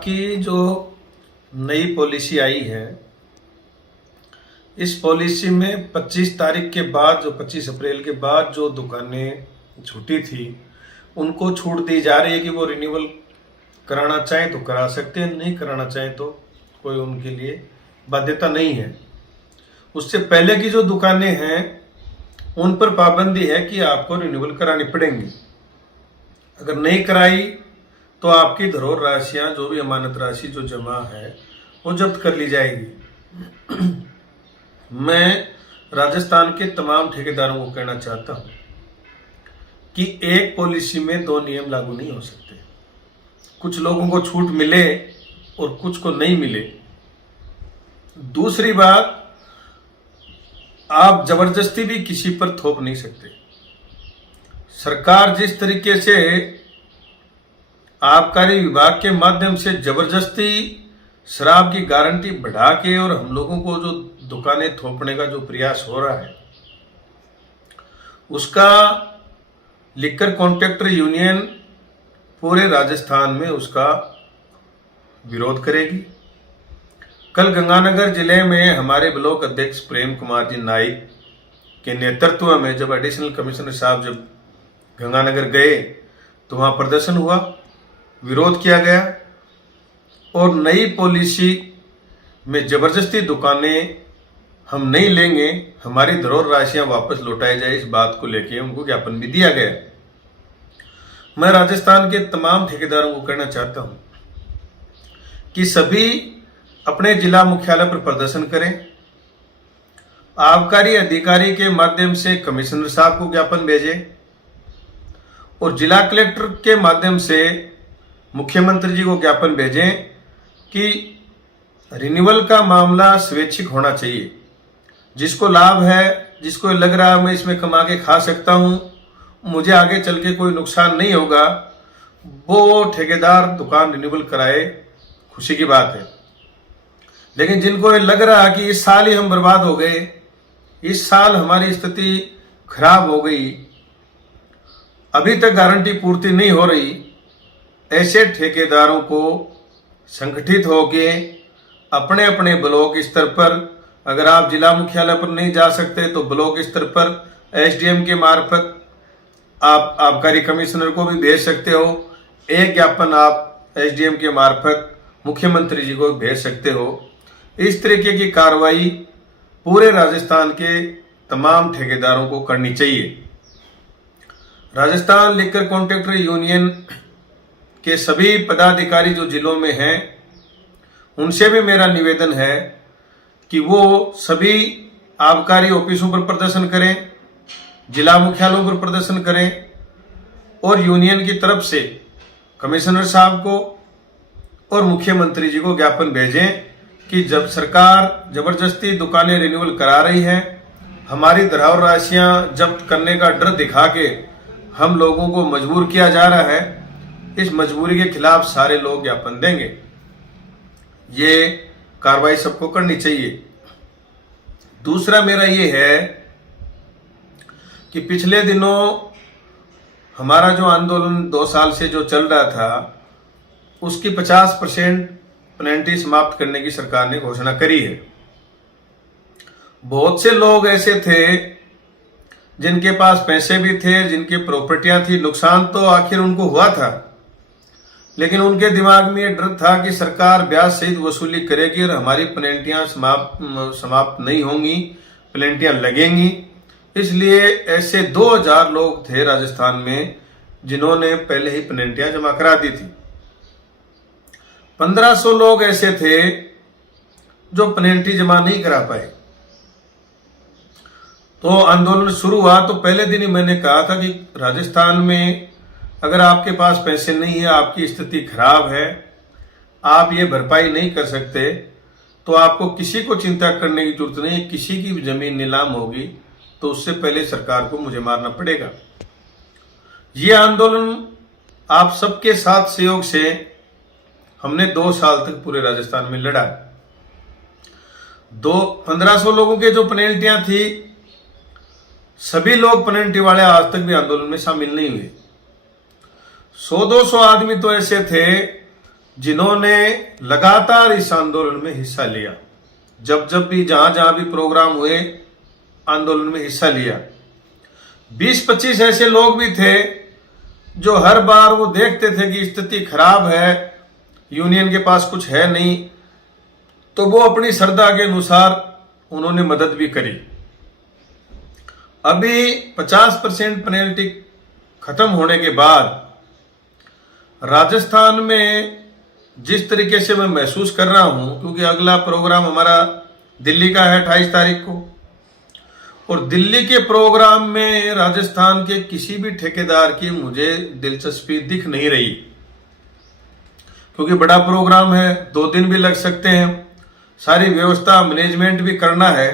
की जो नई पॉलिसी आई है, इस पॉलिसी में 25 तारीख के बाद, जो 25 अप्रैल के बाद जो दुकानें छूटी थी, उनको छूट दी जा रही है कि वो रिन्यूअल कराना चाहें तो करा सकते हैं, नहीं कराना चाहें तो कोई उनके लिए बाध्यता नहीं है। उससे पहले की जो दुकानें हैं उन पर पाबंदी है कि आपको रिन्यूअल करानी पड़ेंगी। अगर नहीं कराई तो आपकी धरोहर राशियां, जो भी अमानत राशि जो जमा है, वो जब्त कर ली जाएगी। मैं राजस्थान के तमाम ठेकेदारों को कहना चाहता हूं कि एक पॉलिसी में दो नियम लागू नहीं हो सकते। कुछ लोगों को छूट मिले और कुछ को नहीं मिले। दूसरी बात, आप जबरदस्ती भी किसी पर थोप नहीं सकते। सरकार जिस तरीके से आबकारी विभाग के माध्यम से जबरदस्ती शराब की गारंटी बढ़ा के और हम लोगों को जो दुकानें थोपने का जो प्रयास हो रहा है, उसका लिकर कॉन्ट्रैक्टर यूनियन पूरे राजस्थान में उसका विरोध करेगी। कल गंगानगर जिले में हमारे ब्लॉक अध्यक्ष प्रेम कुमार जी नाइक के नेतृत्व में जब एडिशनल कमिश्नर साहब जब गंगानगर गए तो वहां प्रदर्शन हुआ, विरोध किया गया और नई पॉलिसी में जबरदस्ती दुकानें हम नहीं लेंगे, हमारी धरोहर राशियां वापस लौटाई जाए, इस बात को लेकर उनको ज्ञापन भी दिया गया। मैं राजस्थान के तमाम ठेकेदारों को कहना चाहता हूं कि सभी अपने जिला मुख्यालय पर प्रदर्शन करें, आबकारी अधिकारी के माध्यम से कमिश्नर साहब को ज्ञापन भेजें और जिला कलेक्टर के माध्यम से मुख्यमंत्री जी को ज्ञापन भेजें कि रिन्यूअल का मामला स्वैच्छिक होना चाहिए। जिसको लाभ है, जिसको लग रहा है मैं इसमें कमा के खा सकता हूं, मुझे आगे चल के कोई नुकसान नहीं होगा, वो ठेकेदार दुकान रिन्यूअल कराए, खुशी की बात है। लेकिन जिनको ये लग रहा है कि इस साल ही हम बर्बाद हो गए, इस साल हमारी स्थिति खराब हो गई, अभी तक गारंटी पूर्ति नहीं हो रही, ऐसे ठेकेदारों को संगठित होके अपने अपने ब्लॉक स्तर पर, अगर आप जिला मुख्यालय पर नहीं जा सकते तो ब्लॉक स्तर पर एसडीएम के मार्फत आप आबकारी कमिश्नर को भी भेज सकते हो। एक ज्ञापन आप एसडीएम के मार्फत मुख्यमंत्री जी को भेज सकते हो। इस तरीके की कार्रवाई पूरे राजस्थान के तमाम ठेकेदारों को करनी चाहिए। राजस्थान लिकर कॉन्ट्रैक्टर यूनियन के सभी पदाधिकारी जो जिलों में हैं, उनसे भी मेरा निवेदन है कि वो सभी आबकारी ऑफिसों पर प्रदर्शन करें, जिला मुख्यालयों पर प्रदर्शन करें और यूनियन की तरफ से कमिश्नर साहब को और मुख्यमंत्री जी को ज्ञापन भेजें कि जब सरकार जबरदस्ती दुकानें रिन्यूअल करा रही है, हमारी धरोहर राशियां जब्त करने का डर दिखा के हम लोगों को मजबूर किया जा रहा है, इस मजबूरी के खिलाफ सारे लोग ज्ञापन देंगे। ये कार्रवाई सबको करनी चाहिए। दूसरा मेरा ये है कि पिछले दिनों हमारा जो आंदोलन 2 साल से जो चल रहा था, उसकी 50% पेनल्टी समाप्त करने की सरकार ने घोषणा करी है। बहुत से लोग ऐसे थे जिनके पास पैसे भी थे, जिनकी प्रॉपर्टियां थी, नुकसान तो आखिर उनको हुआ था, लेकिन उनके दिमाग में ये डर था कि सरकार ब्याज सहित वसूली करेगी और हमारी पेनल्टियां समाप्त नहीं होंगी, पेनल्टियां लगेंगी। इसलिए ऐसे 2000 लोग थे राजस्थान में जिन्होंने पहले ही पेनल्टियां जमा करा दी थी। 1500 लोग ऐसे थे जो पेनल्टी जमा नहीं करा पाए। तो आंदोलन शुरू हुआ तो पहले दिन ही मैंने कहा था कि राजस्थान में अगर आपके पास पैसे नहीं है, आपकी स्थिति खराब है, आप ये भरपाई नहीं कर सकते, तो आपको किसी को चिंता करने की जरूरत नहीं है। किसी की भी जमीन नीलाम होगी तो उससे पहले सरकार को मुझे मारना पड़ेगा। ये आंदोलन आप सबके साथ सहयोग से हमने 2 साल तक पूरे राजस्थान में लड़ा। 1500 लोगों के जो पेनल्टियां थी, सभी लोग पेनल्टी वाले आज तक भी आंदोलन में शामिल नहीं हुए। 100-200 आदमी तो ऐसे थे जिन्होंने लगातार इस आंदोलन में हिस्सा लिया, जब भी जहां भी प्रोग्राम हुए आंदोलन में हिस्सा लिया। 20-25 ऐसे लोग भी थे जो हर बार वो देखते थे कि स्थिति खराब है, यूनियन के पास कुछ है नहीं, तो वो अपनी श्रद्धा के अनुसार उन्होंने मदद भी करी। अभी 50% पेनल्टी खत्म होने के बाद राजस्थान में जिस तरीके से मैं महसूस कर रहा हूं, क्योंकि अगला प्रोग्राम हमारा दिल्ली का है 28 तारीख को, और दिल्ली के प्रोग्राम में राजस्थान के किसी भी ठेकेदार की मुझे दिलचस्पी दिख नहीं रही, क्योंकि बड़ा प्रोग्राम है, 2 दिन भी लग सकते हैं, सारी व्यवस्था मैनेजमेंट भी करना है।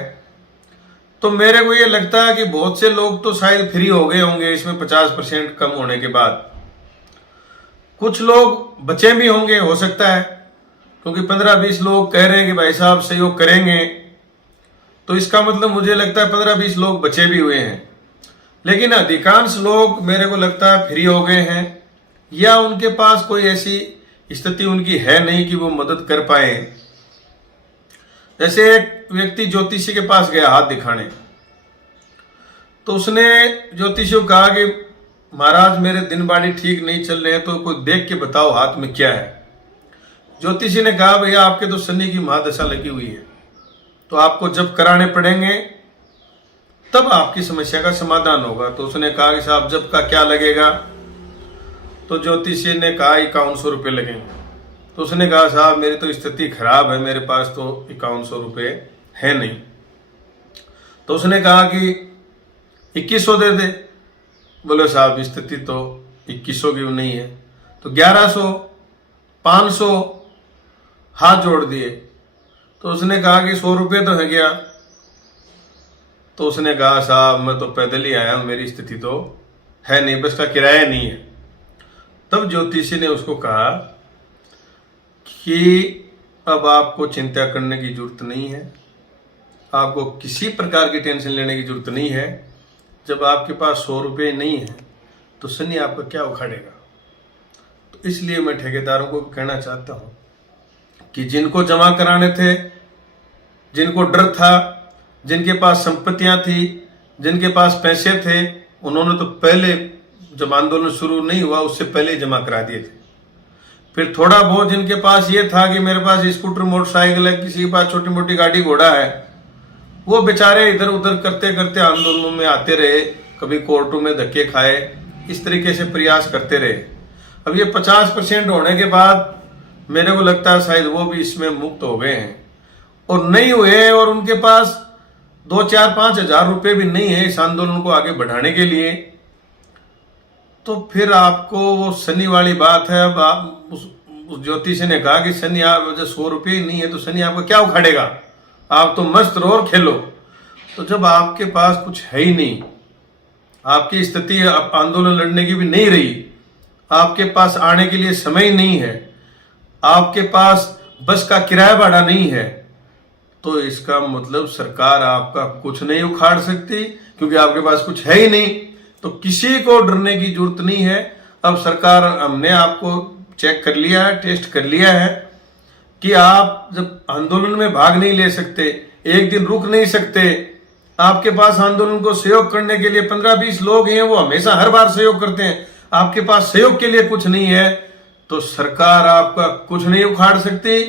तो मेरे को ये लगता है कि बहुत से लोग तो शायद फ्री हो गए होंगे इसमें 50% कम होने के बाद। कुछ लोग बचे भी होंगे, हो सकता है, क्योंकि 15-20 लोग कह रहे हैं कि भाई साहब सहयोग करेंगे, तो इसका मतलब मुझे लगता है 15-20 लोग बचे भी हुए हैं। लेकिन अधिकांश लोग मेरे को लगता है फ्री हो गए हैं, या उनके पास कोई ऐसी स्थिति उनकी है नहीं कि वो मदद कर पाए। जैसे एक व्यक्ति ज्योतिषी के पास गया हाथ दिखाने, तो उसने ज्योतिषी को कहा कि महाराज मेरे दिन बाड़ी ठीक नहीं चल रहे हैं, तो कोई देख के बताओ हाथ में क्या है। ज्योतिषी ने कहा भैया आपके तो शनि की महादशा लगी हुई है, तो आपको जब कराने पड़ेंगे तब आपकी समस्या का समाधान होगा। तो उसने कहा कि साहब जब का क्या लगेगा? तो ज्योतिषी ने कहा 5100 रुपये लगेंगे। तो उसने कहा साहब मेरी तो स्थिति खराब है, मेरे पास तो 5100 रुपये है नहीं। तो उसने कहा कि 2100 दे दे। बोले साहब स्थिति तो 2100 की नहीं है। तो 1100, 500 हाथ जोड़ दिए। तो उसने कहा कि 100 रुपये तो है गया। तो उसने कहा साहब मैं तो पैदल ही आया हूं, मेरी स्थिति तो है नहीं, बस का किराया नहीं है। तब ज्योतिषी ने उसको कहा कि अब आपको चिंता करने की जरूरत नहीं है, आपको किसी प्रकार की टेंशन लेने की जरूरत नहीं है। जब आपके पास 100 रुपये नहीं है तो शनि आपका क्या उखाड़ेगा। तो इसलिए मैं ठेकेदारों को कहना चाहता हूं कि जिनको जमा कराने थे, जिनको डर था, जिनके पास संपत्तियां थी, जिनके पास पैसे थे, उन्होंने तो पहले जब आंदोलन शुरू नहीं हुआ उससे पहले जमा करा दिए थे। फिर थोड़ा बहुत जिनके पास ये था कि मेरे पास स्कूटर मोटरसाइकिल है, किसी के पास छोटी मोटी गाड़ी घोड़ा है, वो बेचारे इधर उधर करते करते आंदोलनों में आते रहे, कभी कोर्टों में धक्के खाए, इस तरीके से प्रयास करते रहे। अब ये 50% होने के बाद मेरे को लगता है शायद वो भी इसमें मुक्त हो गए हैं, और नहीं हुए और उनके पास 2-4-5 हजार रुपये भी नहीं है इस आंदोलन को आगे बढ़ाने के लिए, तो फिर आपको वो शनि वाली बात है। अब आप उस ज्योतिषी ने कहा कि शनि आप 100 रुपये नहीं है तो शनि आपको क्या उखाड़ेगा, आप तो मस्त रहो और खेलो। तो जब आपके पास कुछ है ही नहीं, आपकी स्थिति आंदोलन लड़ने की भी नहीं रही, आपके पास आने के लिए समय नहीं है, आपके पास बस का किराया भाड़ा नहीं है, तो इसका मतलब सरकार आपका कुछ नहीं उखाड़ सकती, क्योंकि आपके पास कुछ है ही नहीं। तो किसी को डरने की जरूरत नहीं है। अब सरकार, हमने आपको चेक कर लिया है, टेस्ट कर लिया है कि आप जब आंदोलन में भाग नहीं ले सकते, एक दिन रुक नहीं सकते, आपके पास आंदोलन को सहयोग करने के लिए 15-20 लोग हैं, वो हमेशा हर बार सहयोग करते हैं, आपके पास सहयोग के लिए कुछ नहीं है, तो सरकार आपका कुछ नहीं उखाड़ सकती,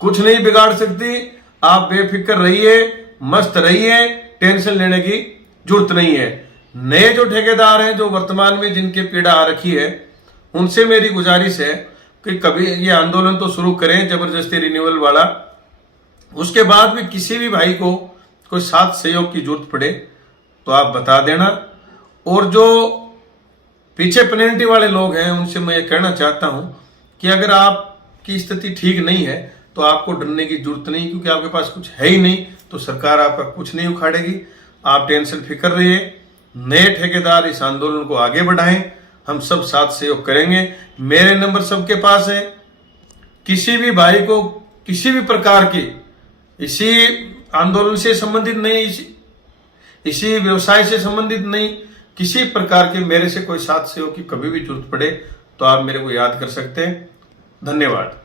कुछ नहीं बिगाड़ सकती। आप बेफिक्र रहिए, मस्त रहिए, टेंशन लेने की जरूरत नहीं है। नए जो ठेकेदार हैं, जो वर्तमान में जिनके पीड़ा आ रखी है, उनसे मेरी गुजारिश है कि कभी ये आंदोलन तो शुरू करें जबरदस्ती रिन्यूअल वाला, उसके बाद भी किसी भी भाई को कोई साथ सहयोग की जरूरत पड़े तो आप बता देना। और जो पीछे पेनल्टी वाले लोग हैं उनसे मैं ये कहना चाहता हूं कि अगर आपकी स्थिति ठीक नहीं है तो आपको डरने की जरूरत नहीं, क्योंकि आपके पास कुछ है ही नहीं, तो सरकार आपका कुछ नहीं उखाड़ेगी। आप टेंशन फिक्र रहिए, नए ठेकेदार इस आंदोलन को आगे बढ़ाएं, हम सब साथ सहयोग करेंगे। मेरे नंबर सबके पास है, किसी भी भाई को किसी भी प्रकार की इसी आंदोलन से संबंधित नहीं, इसी व्यवसाय से संबंधित नहीं, किसी प्रकार के मेरे से कोई साथ सहयोग की कभी भी जरूरत पड़े तो आप मेरे को याद कर सकते हैं। धन्यवाद।